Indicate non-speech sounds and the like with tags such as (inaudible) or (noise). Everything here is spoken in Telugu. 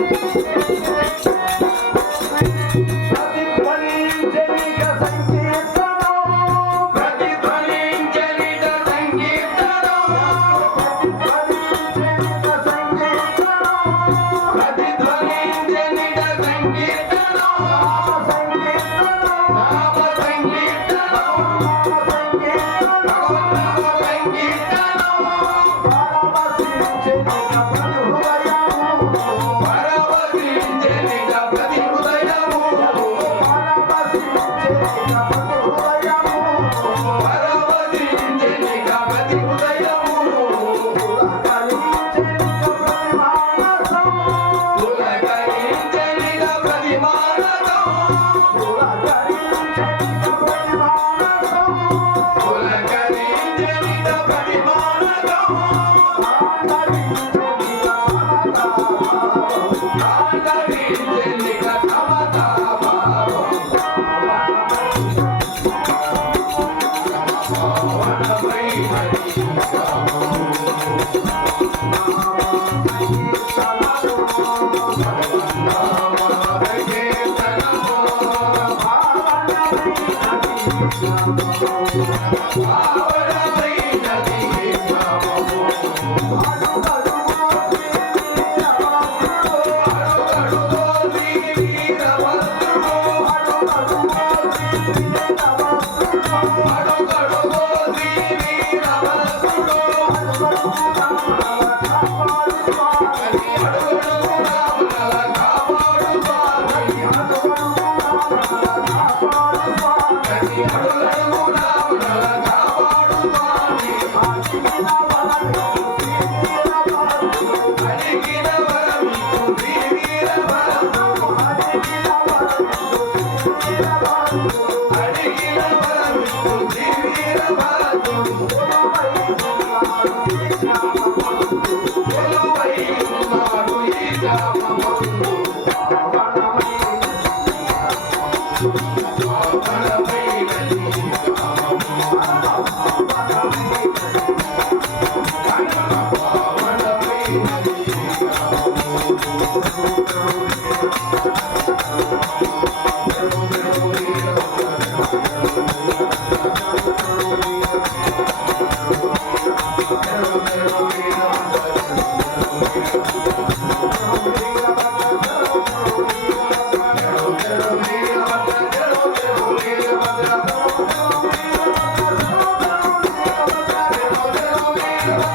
నామ సంకీర్తనతో పరమ పావనమైనది ఈ గ్రామము ప్రతిధ్వనించనిట సంకీర్తనం. ప్రతిధ్వనించనిట సంకీర్తనం నామ సంకీర్తనం భగవన్నామ సంకీర్తనం పరవశించనిట ప్రతి హృదయము పరవశించనిట ప్రతి హృదయము పులకరించనిట ప్రతి మానసం పులకరించనిట ప్రతి Thank you. Oh. (laughs)